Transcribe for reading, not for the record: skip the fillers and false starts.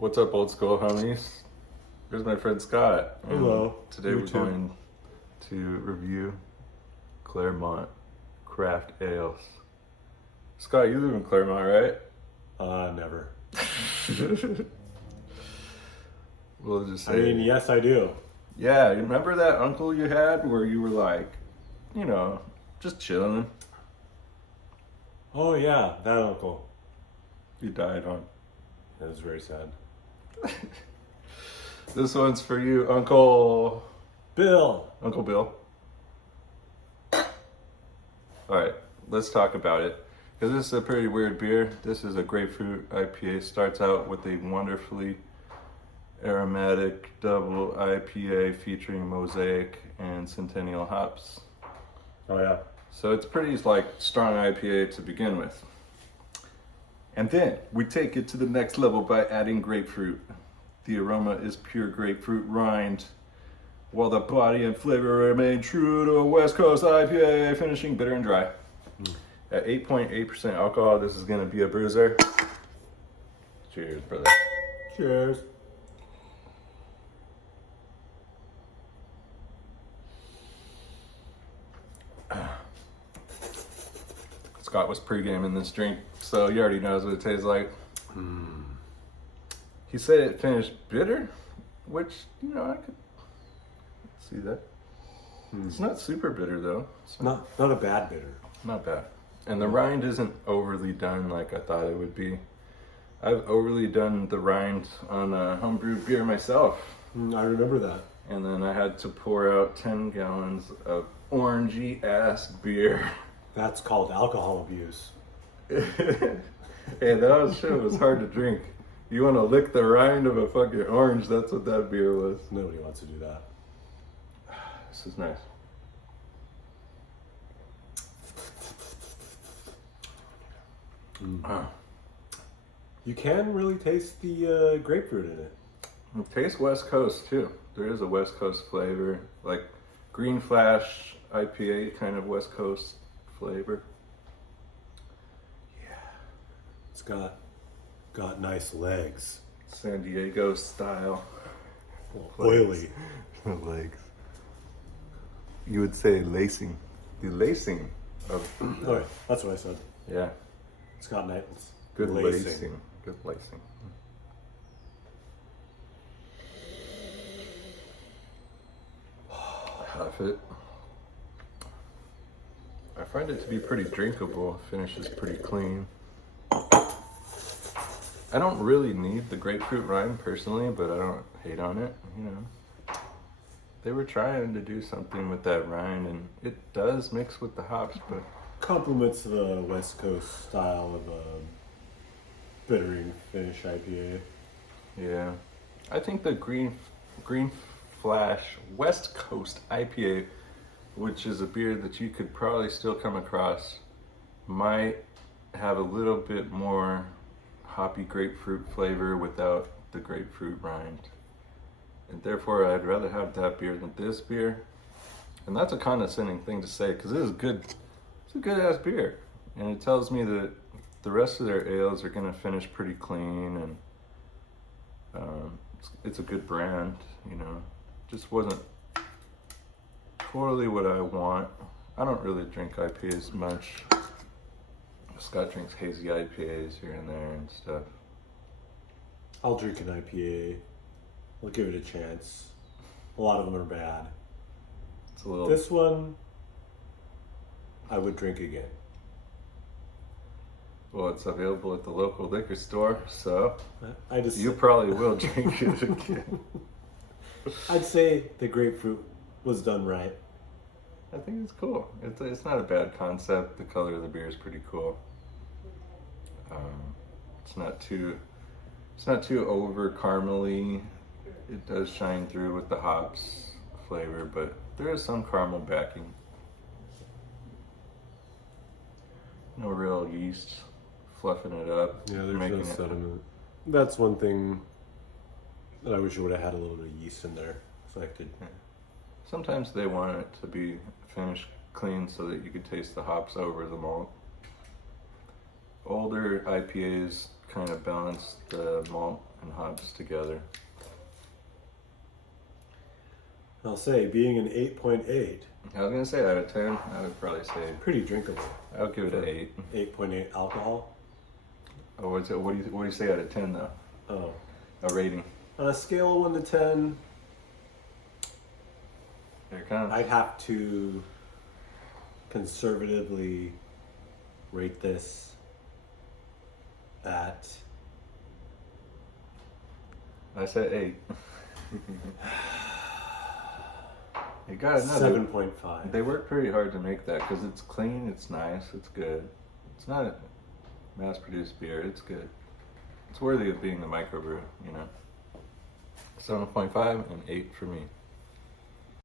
What's up, old school homies? Here's my friend Scott. Hello. Today we're going to review Claremont craft ales. Scott, you live in Claremont, right? Never. We'll just say. I mean, yes, I do. Yeah, you remember that uncle you had where you were like, you know, just chilling? Oh yeah, that uncle. He died on. That was very sad. This one's for you, Uncle Bill. Uncle Bill. All right, let's talk about it. Because this is a pretty weird beer. This is a grapefruit IPA. Starts out with a wonderfully aromatic double IPA featuring Mosaic and Centennial hops. Oh yeah. So it's pretty like strong IPA to begin with. And then we take it to the next level by adding grapefruit. The aroma is pure grapefruit rind, while the body and flavor remain true to a West Coast IPA, finishing bitter and dry. At 8.8% alcohol, this is gonna be a bruiser. Cheers, brother. Cheers. Scott was pre-gaming this drink, so he already knows what it tastes like. He said it finished bitter, which, you know, I could see that. It's not super bitter though. It's Not a bad bitter. not bad. And the rind isn't overly done like I thought it would be. I've overly done the rind on a homebrewed beer myself. I remember that. And then I had to pour out 10 gallons of orangey ass beer. That's called alcohol abuse. Hey, that shit was hard to drink. You want to lick the rind of a fucking orange, that's what that beer was. Nobody wants to do that. This is nice. You can really taste the grapefruit in it. It tastes West Coast too. There is a West Coast flavor, like Green Flash IPA kind of West Coast flavor. It's got nice legs. San Diego style. Oily. Legs. You would say lacing. The lacing of. Oh, yeah, that's what I said. Yeah. It's got nice. Good lacing. Good lacing. Half it. I find it to be pretty drinkable. Finishes pretty clean. I don't really need the grapefruit rind personally, but I don't hate on it, you know. They were trying to do something with that rind, and it does mix with the hops, but Compliments the West Coast style of a bittering finish IPA. yeah. I think the Green Flash West Coast IPA, which is a beer that you could probably still come across, might have a little bit more hoppy grapefruit flavor without the grapefruit rind. And therefore, I'd rather have that beer than this beer. And that's a condescending thing to say, because it is good. It's a good ass beer. And it tells me that the rest of their ales are going to finish pretty clean, and it's a good brand, you know. Just wasn't totally what I want. I don't really drink IPAs much. Scott drinks hazy IPAs here and there and stuff. I'll drink an IPA. I'll give it a chance. A lot of them are bad. It's a little. This one, I would drink again. Well, it's available at the local liquor store, so I just, you probably will drink it again. I'd say the grapefruit was done right. I think it's cool. It's not a bad concept. The color of the beer is pretty cool. It's not too over caramely. It does shine through with the hops flavor, but there is some caramel backing. No real yeast fluffing it up. Yeah, there's making no it. sediment. That's one thing that I wish I would have had a little bit of yeast in there, so I could. Sometimes they want it to be finished clean so that you could taste the hops over the malt. Older IPAs kind of balance the malt and hops together. I'll say, being an 8.8, I was gonna say out of 10, I would probably say pretty drinkable. I'll give it an 8. 8.8 alcohol. Oh, what's it? What do you say out of 10 though? Oh. A rating. On a scale of 1 to 10, Here it comes. I'd have to conservatively rate this at I said 8. You got another. 7.5. They work pretty hard to make that because it's clean, it's nice, it's good. It's not a mass-produced beer. It's good. It's worthy of being a microbrew, you know. 7.5 and 8 for me.